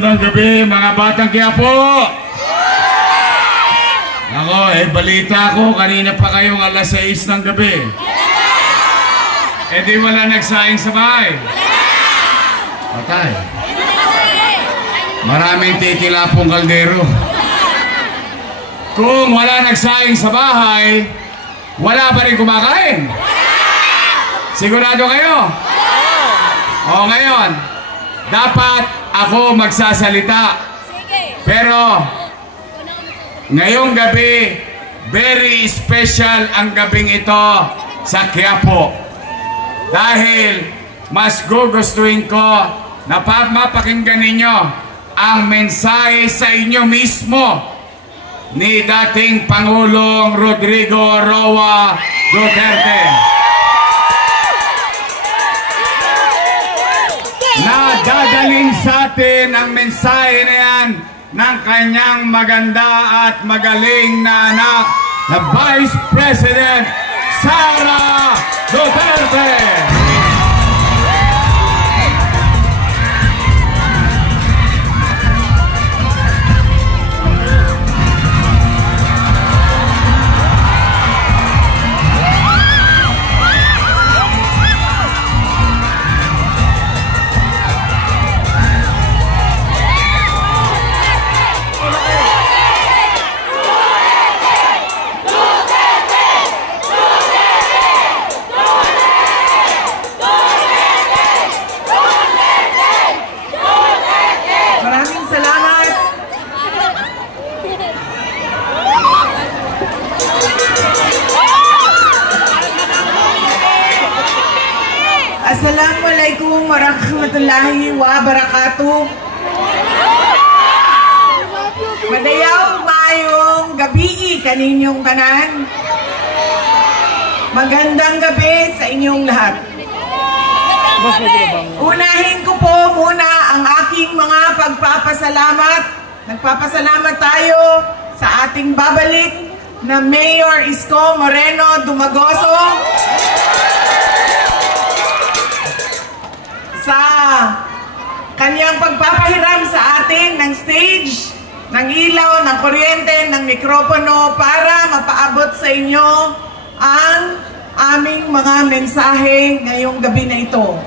Magandang gabi mga batang Quiapo. Ako, balita ko kanina pa kayong alas 6 ng gabi. Di wala nagsaing sa bahay. Patay. Maraming titilapong kaldero. Kung wala nagsaing sa bahay, wala pa rin kumakain. Sigurado kayo? O ngayon, dapat ako magsasalita. Pero ngayong gabi, very special ang gabing ito sa Quiapo. Dahil mas gugustuhin ko na mapakinggan ninyo ang mensahe sa inyo mismo ni dating Pangulong Rodrigo Roa Duterte. Na dadalhin sa atin ang mensahe na yan ng kanyang maganda at magaling na anak na Vice President Sara Duterte. Assalamualaikum warahmatullahi wabarakatuh. Madayaw mayong gabi kaninyong tanan. Magandang gabi sa inyong lahat. Unahin ko po muna ang aking mga pagpapasalamat. Nagpapasalamat tayo sa ating babalik na Mayor Isko Moreno Dumagoso sa kanyang pagpapahiram sa atin ng stage, ng ilaw, ng kuryente, ng mikropono para mapaabot sa inyo ang aming mga mensahe ngayong gabi na ito.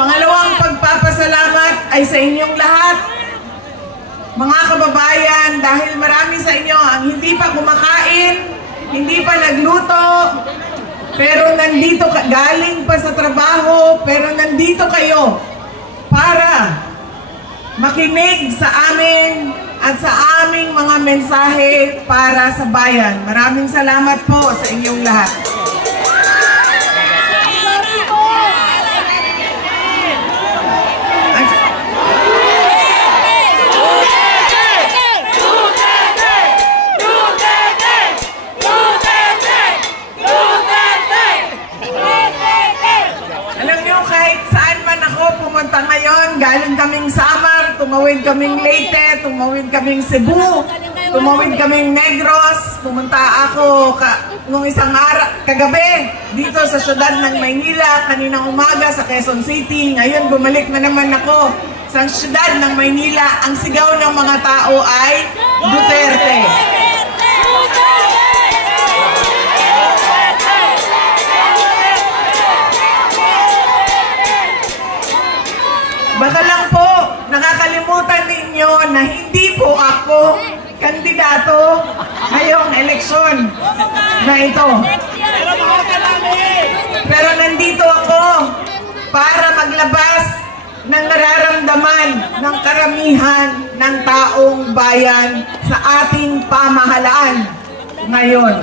Pangalawang pagpapasalamat ay sa inyong lahat, mga kababayan, dahil marami sa inyo ang hindi pa kumakain, hindi pa nagluto, pero nandito, galing pa sa trabaho, pero nandito kayo para makinig sa amin at sa aming mga mensahe para sa bayan. Maraming salamat po sa inyong lahat. Pumunta ngayon, galing kaming Samar, tumawid kaming Leyte, tumawid kaming Cebu, tumawid kaming Negros, pumunta ako nung isang kagabi dito sa syudad ng Maynila, kaninang umaga sa Quezon City. Ngayon bumalik na naman ako sa syudad ng Maynila. Ang sigaw ng mga tao ay Duterte. Baka lang po, nakakalimutan ninyo na hindi po ako kandidato ngayong eleksyon na ito. Pero nandito ako para maglabas ng nararamdaman ng karamihan ng taong bayan sa ating pamahalaan ngayon.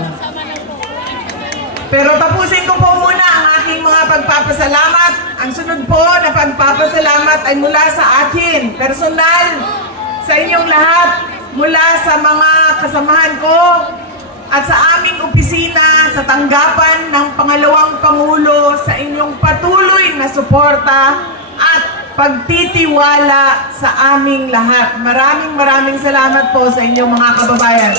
Pero tapusin ko po muna ang aking mga pagpapasalamat. Ang sunod po na pagpapasalamat ay mula sa akin, personal, sa inyong lahat, mula sa mga kasamahan ko at sa aming opisina sa tanggapan ng pangalawang Pangulo sa inyong patuloy na suporta at pagtitiwala sa aming lahat. Maraming salamat po sa inyong mga kababayan.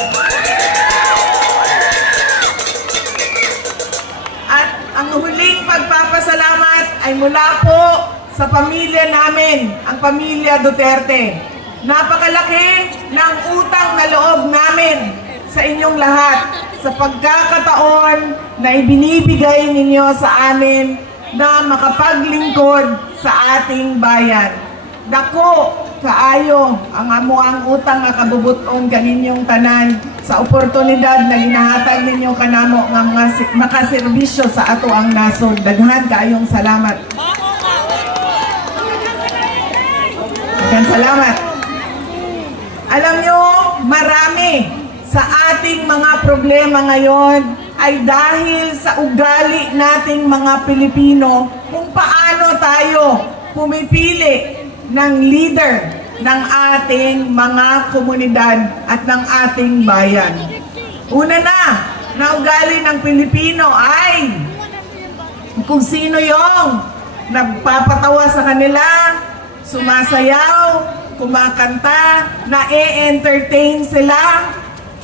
Ang huling pagpapasalamat ay mula po sa pamilya namin, ang pamilya Duterte. Napakalaki ng utang na loob namin sa inyong lahat sa pagkakataon na ibinibigay ninyo sa amin na makapaglingkod sa ating bayan. Dako kaayo ang amuang utang nga kabubuton kaninyong tanan sa oportunidad na ginahatag ninyo kanamo nga makaserbisyo sa ato ang nasod. Daghan kaayong salamat. Daghan salamat. Alam nyo, marami sa ating mga problema ngayon ay dahil sa ugali nating mga Pilipino kung paano tayo pumipili ng leader ng ating mga komunidad at ng ating bayan. Una na ugali ng Pilipino ay kung sino yung nagpapatawa sa kanila, sumasayaw, kumakanta, na-entertain sila,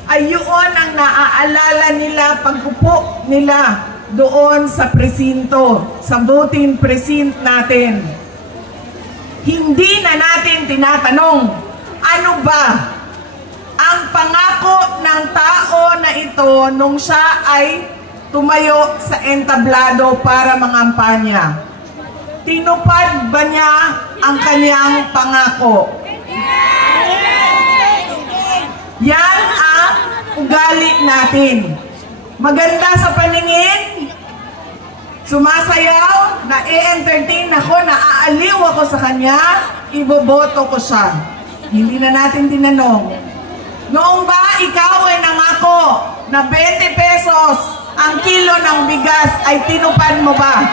ay yun ang naaalala nila pag-upo nila doon sa presinto, sa voting precinct natin. Hindi na natin tinatanong, ano ba ang pangako ng tao na ito nung siya ay tumayo sa entablado para mangampanya? Tinupad ba niya ang kanyang pangako? Yan ang ugali natin. Maganda sa paningin, sumasayaw, na-entertain ako, naaaliw ako sa kanya, iboboto ko siya. Hindi na natin tinanong. Noong ba ikaw ay nangako na 20 pesos ang kilo ng bigas ay tinupad mo ba?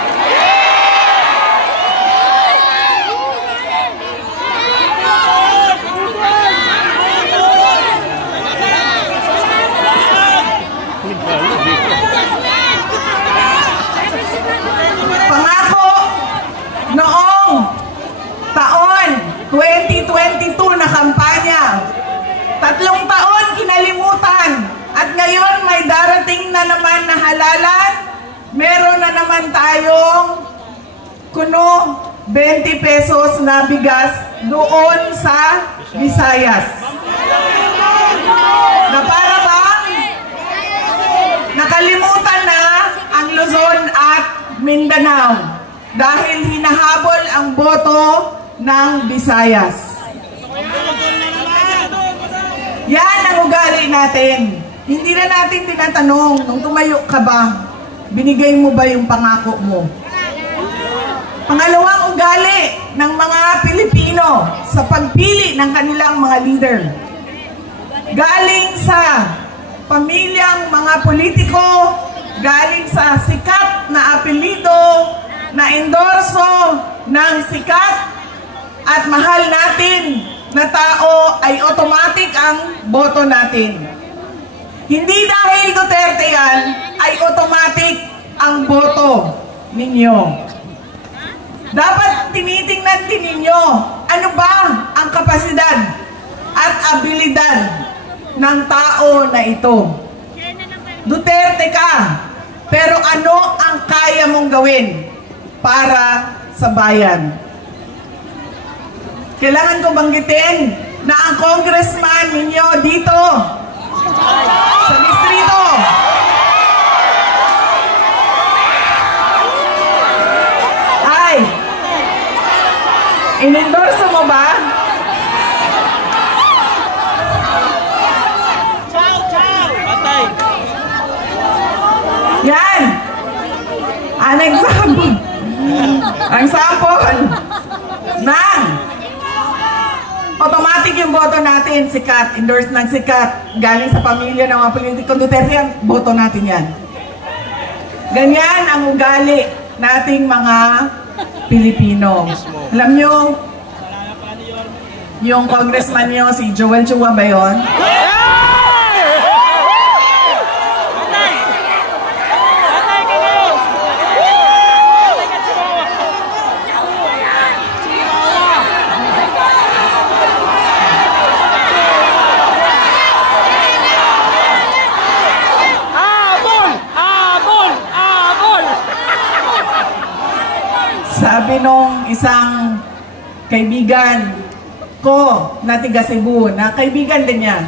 Pangako noong taon 2022 na kampanya, 3 taon kinalimutan at ngayon may darating na naman na halalan. Meron na naman tayong kuno 20 pesos na bigas doon sa Visayas. Na para bang nakalimutan na ang Luzon at Mindanao dahil hinahabol ang boto ng Visayas. Yan ang ugali natin. Hindi na natin tinatanong, nung tumayo ka ba, binigay mo ba yung pangako mo? Pangalawang ugali ng mga Pilipino sa pagpili ng kanilang mga leader. Galing sa pamilyang mga politiko, galing sa sikat na apelido, na endorso ng sikat at mahal natin na tao, ay automatic ang boto natin. Hindi dahil Duterte yan, ay automatic ang boto ninyo. Dapat tinitingnan din ninyo, ano ba ang kapasidad at abilidad ng tao na ito. Duterte ka, pero ano ang kaya mong gawin para sa bayan? Kailangan ko banggitin na ang congressman ninyo dito sa distrito ay inendorso mo ba? Yan ang example ng automatic yung boto natin, sikat, endorse ng sikat, galing sa pamilya ng mga politikong Duterte, boto natin yan. Ganyan ang ugali nating mga Pilipino. Alam nyo, yung congressman nyo, si Joel Chua ba yun? Sabi nung isang kaibigan ko na tiga Cebu, na kaibigan din niya.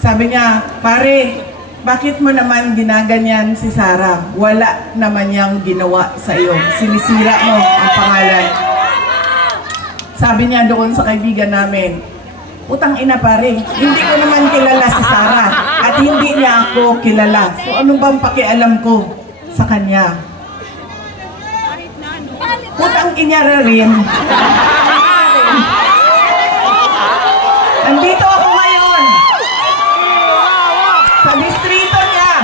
Sabi niya, pare, bakit mo naman ginaganyan si Sara? Wala naman niyang ginawa sa iyo. Sinisira mo ang pangalan. Sabi niya doon sa kaibigan namin, utang ina pare, hindi ko naman kilala si Sara at hindi niya ako kilala. So ano bang pakialam ko sa kanya? Utang ina rin. Andito ako ngayon sa distrito niya.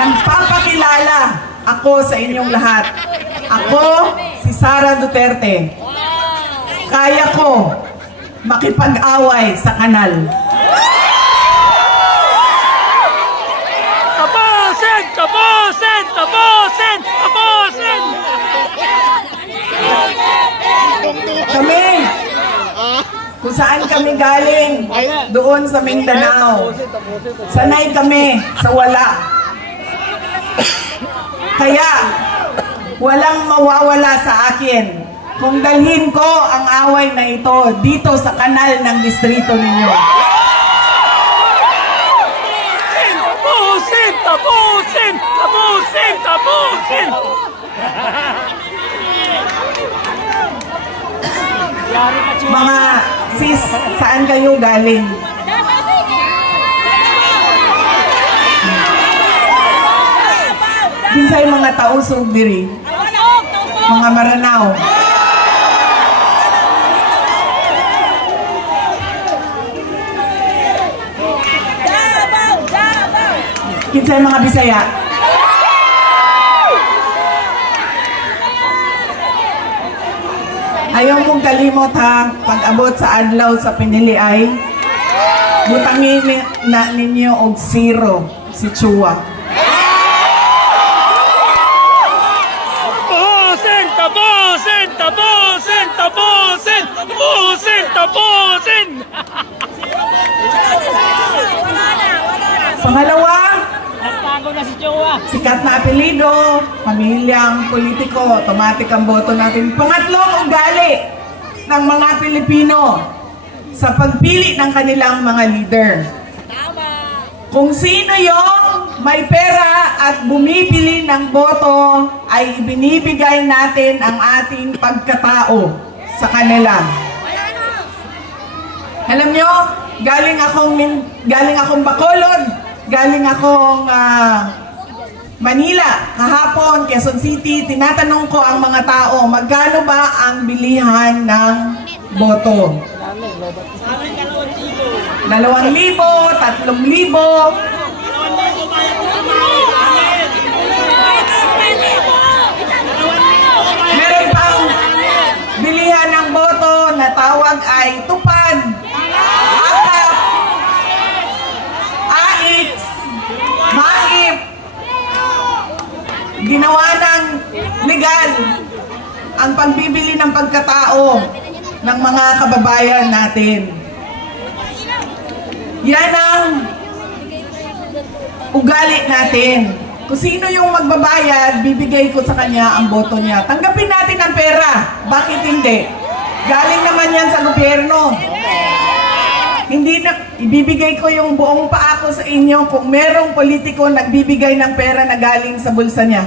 Nagpapakilala ako sa inyong lahat. Ako, si Sara Duterte. Kaya ko makipag-away sa kanal. Tapusin! Tapusin! Tapusin! Tapusin! Kami, kung saan kami galing, doon sa Mindanao, sanay kami sa wala. Kaya, walang mawawala sa akin kung dalhin ko ang away na ito dito sa kanal ng distrito ninyo. Tapusin! Tapusin! Tapusin! Tapusin! Mga sis, saan kayo galing? Kinsay mga tausog diri? Mga Maranao. Kinsay mga Bisaya? Ayaw mong kalimot ha, pag-abot sa adlaw sa piniliay, butangin na ninyo og zero si Chua. Tapusin! Tapusin! Tapusin! Tapusin! Tapusin! Tapusin! Pangalawa, Nagtago na si Chua. sikat na apelido, pamilyang politiko, automatic ang boto natin. Pangatlong, ugali ng mga Pilipino sa pagpili ng kanilang mga leader. Kung sino yung may pera at bumibili ng boto, ay ibinibigay natin ang ating pagkatao sa kanila. Alam nyo, galing akong Bacolod, galing akong Manila, kahapon, Quezon City, tinatanong ko ang mga tao, magkano ba ang bilihan ng boto? 2,000, 3,000. Meron pang bilihan ng boto na tawag ay tupad, akap, AX, maip. Ginawa ng legal ang pagbibili ng pagkatao ng mga kababayan natin. Yan ang ugali natin. Kung sino yung magbabayad, bibigay ko sa kanya ang boto niya. Tanggapin natin ang pera. Bakit hindi? Galing naman yan sa gobyerno. Hindi na, ibibigay ko yung buong paa ko sa inyo kung merong politiko nagbibigay ng pera na galing sa bulsa niya.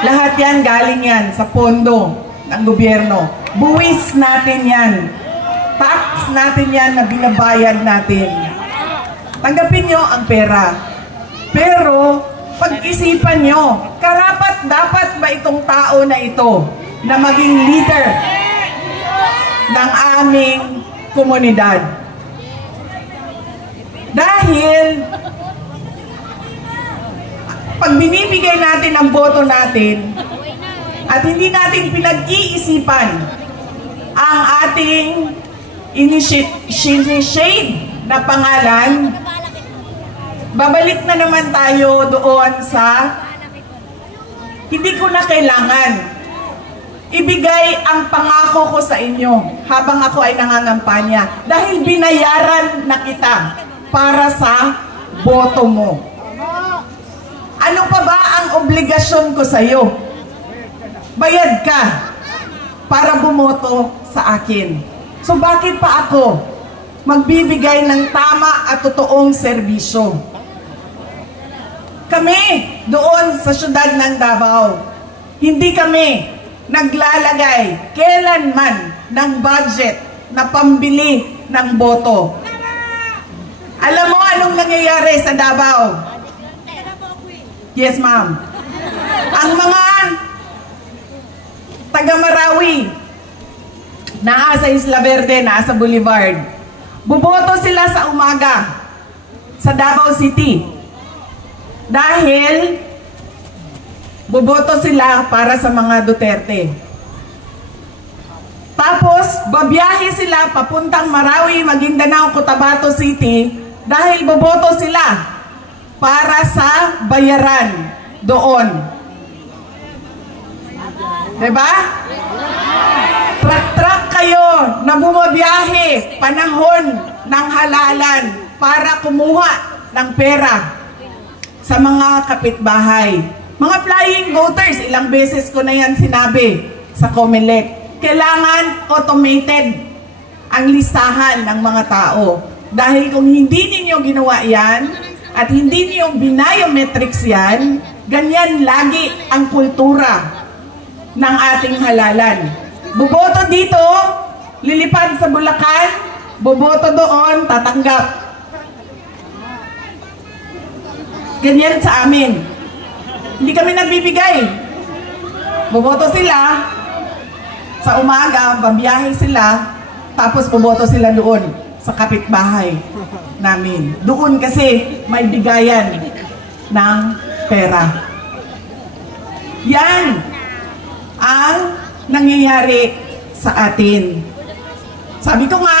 Lahat yan, galing yan sa pondo ng gobyerno. Buwis natin yan. Tax natin yan na binabayad natin. Tanggapin nyo ang pera. Pero, pag-isipan nyo, karapat-dapat ba itong tao na ito na maging leader ng aming komunidad? Dahil pag binibigay natin ang boto natin at hindi natin pinag-iisipan ang ating initiate na pangalan, babalik na naman tayo doon sa hindi ko na kailangan ibigay ang pangako ko sa inyo habang ako ay nangangampanya dahil binayaran na kita para sa boto mo. Ano pa ba ang obligasyon ko sa iyo? Bayad ka para bumoto sa akin. So bakit pa ako magbibigay ng tama at totoong serbisyo? Kami doon sa syudad ng Davao, hindi kami naglalagay kailanman ng budget na pambili ng boto. Alam mo anong nangyayari sa Davao? Yes, ma'am. Ang mga taga-Marawi, nasa Isla Verde, nasa Boulevard, buboto sila sa umaga sa Davao City dahil boboto sila para sa mga Duterte. Tapos, babiyahe sila papuntang Marawi, Maguindanao, Cotabato City dahil boboto sila para sa bayaran doon. Diba? Truck-truck kayo na bumabiyahe panahon ng halalan para kumuha ng pera sa mga kapitbahay. Mga flying voters, ilang beses ko na yan sinabi sa COMELEC. Kailangan automated ang listahan ng mga tao. Dahil kung hindi ninyo ginawa yan, at hindi niyo binayometrics yan, ganyan lagi ang kultura ng ating halalan. Boboto dito, lilipad sa Bulacan, boboto doon, tatanggap. Ganyan sa amin. Hindi kami nagbibigay. Boboto sila, sa umaga, babiyahe sila, tapos boboto sila doon sa kapitbahay namin. Doon kasi may bigayan ng pera. Yan ang nangyayari sa atin. Sabi ko nga,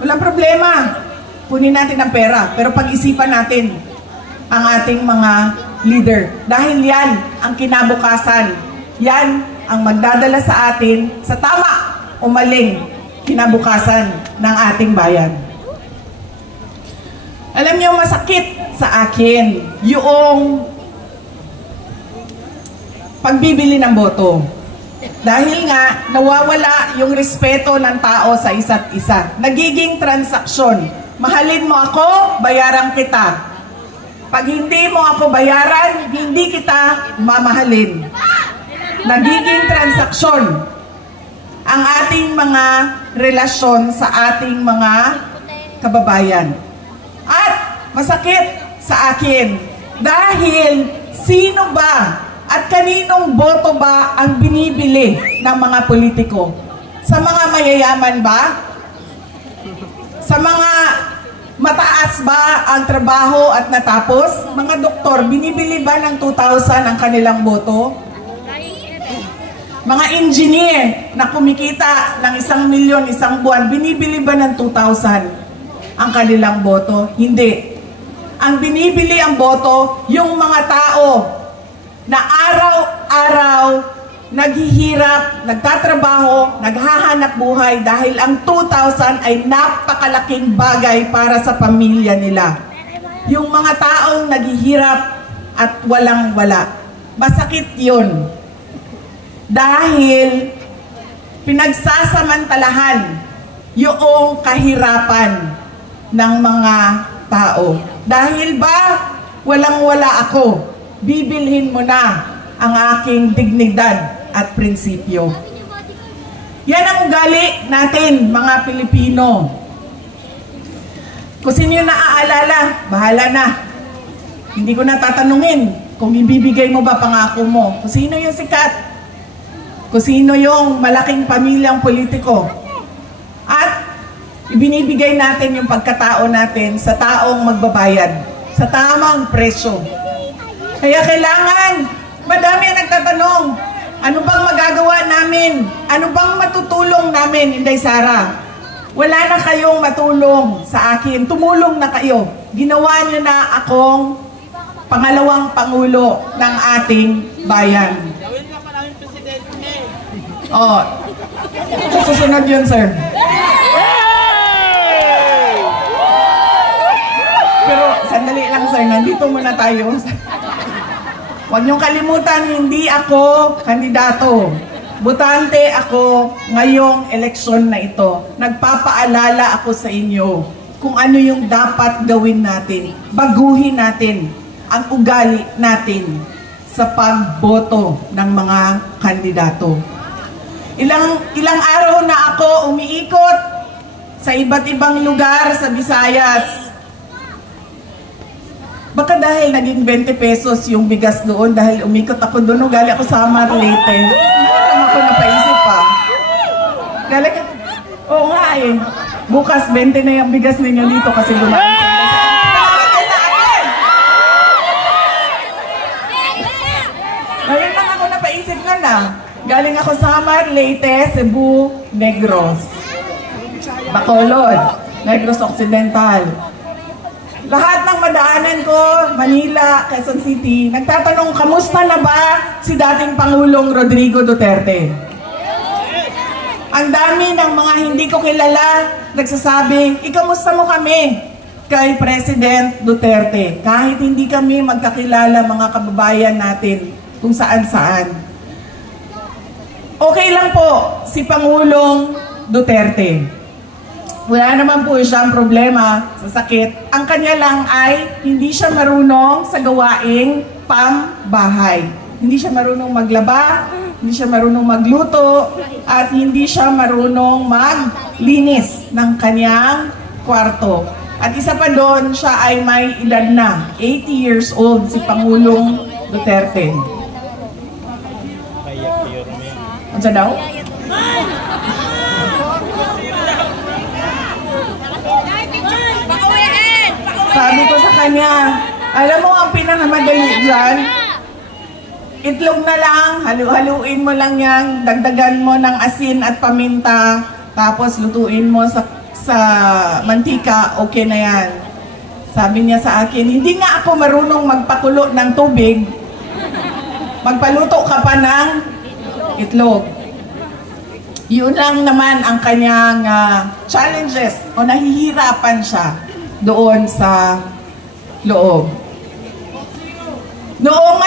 walang problema. Kunin natin ang pera, pero pag-isipan natin ang ating mga leader. Dahil yan ang kinabukasan. Yan ang magdadala sa atin sa tama o maling kinabukasan ng ating bayan. Alam niyo, masakit sa akin yung pagbibili ng boto. Dahil nga, nawawala yung respeto ng tao sa isa't isa. Nagiging transaksyon. Mahalin mo ako, bayaran kita. Pag hindi mo ako bayaran, hindi kita mamahalin. Nagiging transaksyon ang ating mga relasyon sa ating mga kababayan. At masakit sa akin dahil sino ba at kaninong boto ba ang binibili ng mga politiko? Sa mga mayayaman ba? Sa mga mataas ba ang trabaho at natapos? Mga doktor, binibili ba ng 2,000 ang kanilang boto? Mga engineer na kumikita ng 1 milyon isang buwan, binibili ba ng 2,000 ang kanilang boto? Hindi. Ang binibili ang boto, yung mga tao na araw-araw naghihirap, nagtatrabaho, naghahanap buhay dahil ang 2,000 ay napakalaking bagay para sa pamilya nila. Yung mga taong naghihirap at walang-wala. Masakit yun. Dahil pinagsasamantalahan yung kahirapan ng mga tao. Dahil ba walang-wala ako, bibilhin mo na ang aking dignidad at prinsipyo. Yan ang ugali natin, mga Pilipino. Kung sino yung naaalala, bahala na. Hindi ko na tatanungin kung ibibigay mo ba pangako mo. Kung sino yung sikat. Kung sino yung malaking pamilyang politiko. At ibinibigay natin yung pagkatao natin sa taong magbabayad. Sa tamang presyo. Kaya kailangan, madami ang nagtatanong, ano bang magagawa namin? Ano bang matutulong namin, Inday Sara? Wala na kayong matulong sa akin. Tumulong na kayo. Ginawa niyo na akong pangalawang pangulo ng ating bayan. Oh, susunod yun, sir. Pero sandali lang, sir. Nandito muna tayo. Huwag niyong kalimutan, hindi ako kandidato. Botante ako ngayong eleksyon na ito. Nagpapaalala ako sa inyo kung ano yung dapat gawin natin. Baguhin natin ang ugali natin sa pagboto ng mga kandidato. Ilang araw na ako umiikot sa iba't ibang lugar sa Visayas. Baka dahil naging 20 pesos yung bigas doon, dahil umikot ako doon, galing ako sa Marlete. Hindi ako napaisip pa. Galing ako, oo nga eh. Bukas 20 na yung bigas ninyo dito kasi lumakas. Ngayon lang ako napaisip nga na. Galing ako sa Marlete, Cebu, Negros, Bacolod, Negros Occidental. Lahat ng madaanan ko, Manila, Quezon City, nagtatanong, kamusta na ba si dating Pangulong Rodrigo Duterte? Ang dami ng mga hindi ko kilala, nagsasabi, ikamusta mo kami kay President Duterte? Kahit hindi kami magkakilala mga kababayan natin kung saan-saan. Okay lang po si Pangulong Duterte. Wala naman po siyang problema sa sakit. Ang kanya lang ay hindi siya marunong sa gawaing pambahay. Hindi siya marunong maglaba, hindi siya marunong magluto, at hindi siya marunong maglinis ng kanyang kwarto. At isa pa doon, siya ay may edad na, 80 years old, si Pangulong Duterte. Ano sa daw? Sabi ko sa kanya, alam mo ang pinakamadali dyan? Itlog na lang, halu-haluin mo lang yan, dagdagan mo ng asin at paminta, tapos lutuin mo sa mantika, okay na yan. Sabi niya sa akin, hindi nga ako marunong magpakulo ng tubig, magpaluto ka pa ng itlog. Yun lang naman ang kanyang challenges o nahihirapan siya doon sa loob. Noong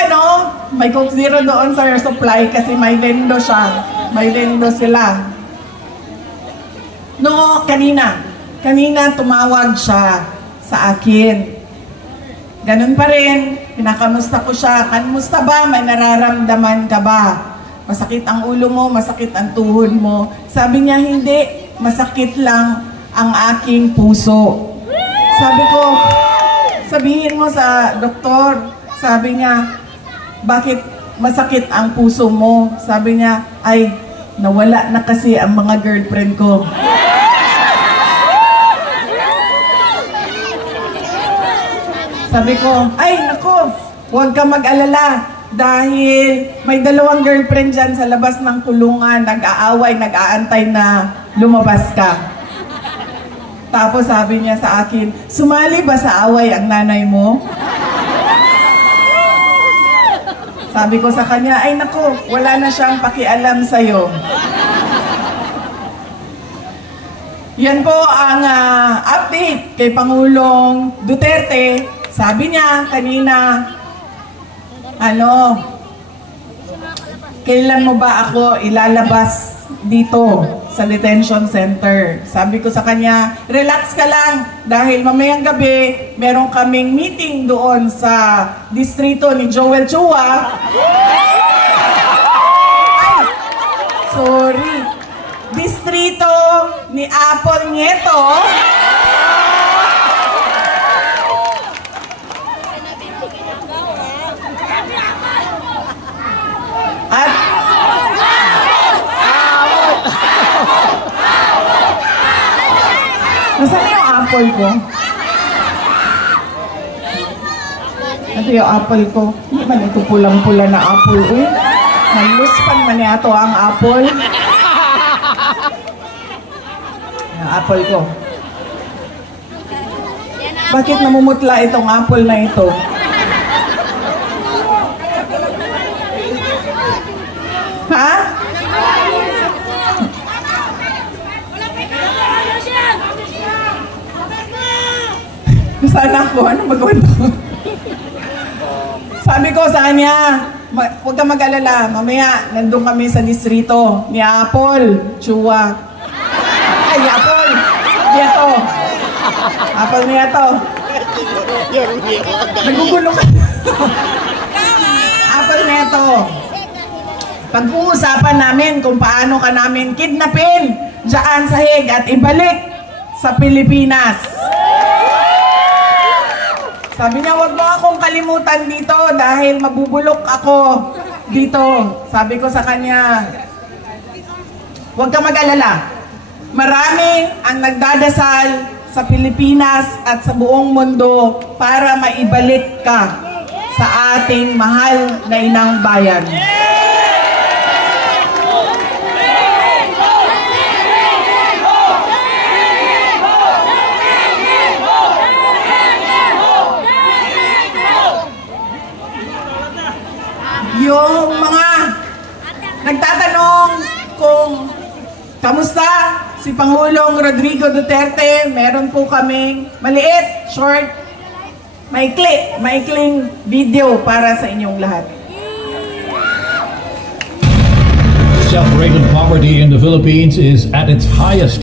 may Coke Zero doon sa supply kasi may vendo siya. May vendo sila. Kanina tumawag siya sa akin. Ganun pa rin, pinakamusta ko siya. Kamusta ba? May nararamdaman ka ba? Masakit ang ulo mo, masakit ang tuhod mo. Sabi niya, hindi. Masakit lang ang aking puso. Sabi ko, sabihin mo sa doktor. Sabi niya, bakit masakit ang puso mo? Sabi niya, ay, nawala na kasi ang mga girlfriend ko. Sabi ko, ay, nako, huwag ka mag-alala. Dahil may 2 girlfriend dyan sa labas ng kulungan, nag-aaway, nag-aantay na lumabas ka. Tapos sabi niya sa akin, sumali ba sa away ang nanay mo? Sabi ko sa kanya, ay nako, wala na siyang pakialam sa'yo. Yan po ang update kay Pangulong Duterte. Sabi niya kanina, kailan mo ba ako ilalabas dito sa detention center? Sabi ko sa kanya, relax ka lang dahil mamayang gabi meron kaming meeting doon sa distrito ni Joel Chua. Ay, sorry. Distrito ni Apple Nieto. At nasaan yung apple ko? Ito yung apple ko. Hindi man ito pulang-pula na apple. Uy, naluspan man yato ang apple. Yung apple ko. Bakit namumutla itong apple na ito? Ha? Nasaan ako? Ano magawa ko? Sabi ko sa kanya, huwag kang mag-alala. Mamaya, nandun kami sa distrito ni Apple, Chua. Ay, Apple! Dito. Apple niya to. Nagugulo ka. Apple niya to. Pag-uusapan namin kung paano ka namin kidnapin dyan sa Hague at ibalik sa Pilipinas. Sabi niya, wag mo akong kalimutan dito dahil mabubulok ako dito. Sabi ko sa kanya, huwag kang mag-alala. Marami ang nagdadasal sa Pilipinas at sa buong mundo para maibalik ka sa ating mahal na inang bayan. Yung mga nagtatanong kung kamusta si Pangulong Rodrigo Duterte, meron po kaming maliit, short, maikling video para sa inyong lahat. Self-rated poverty in the Philippines is at its highest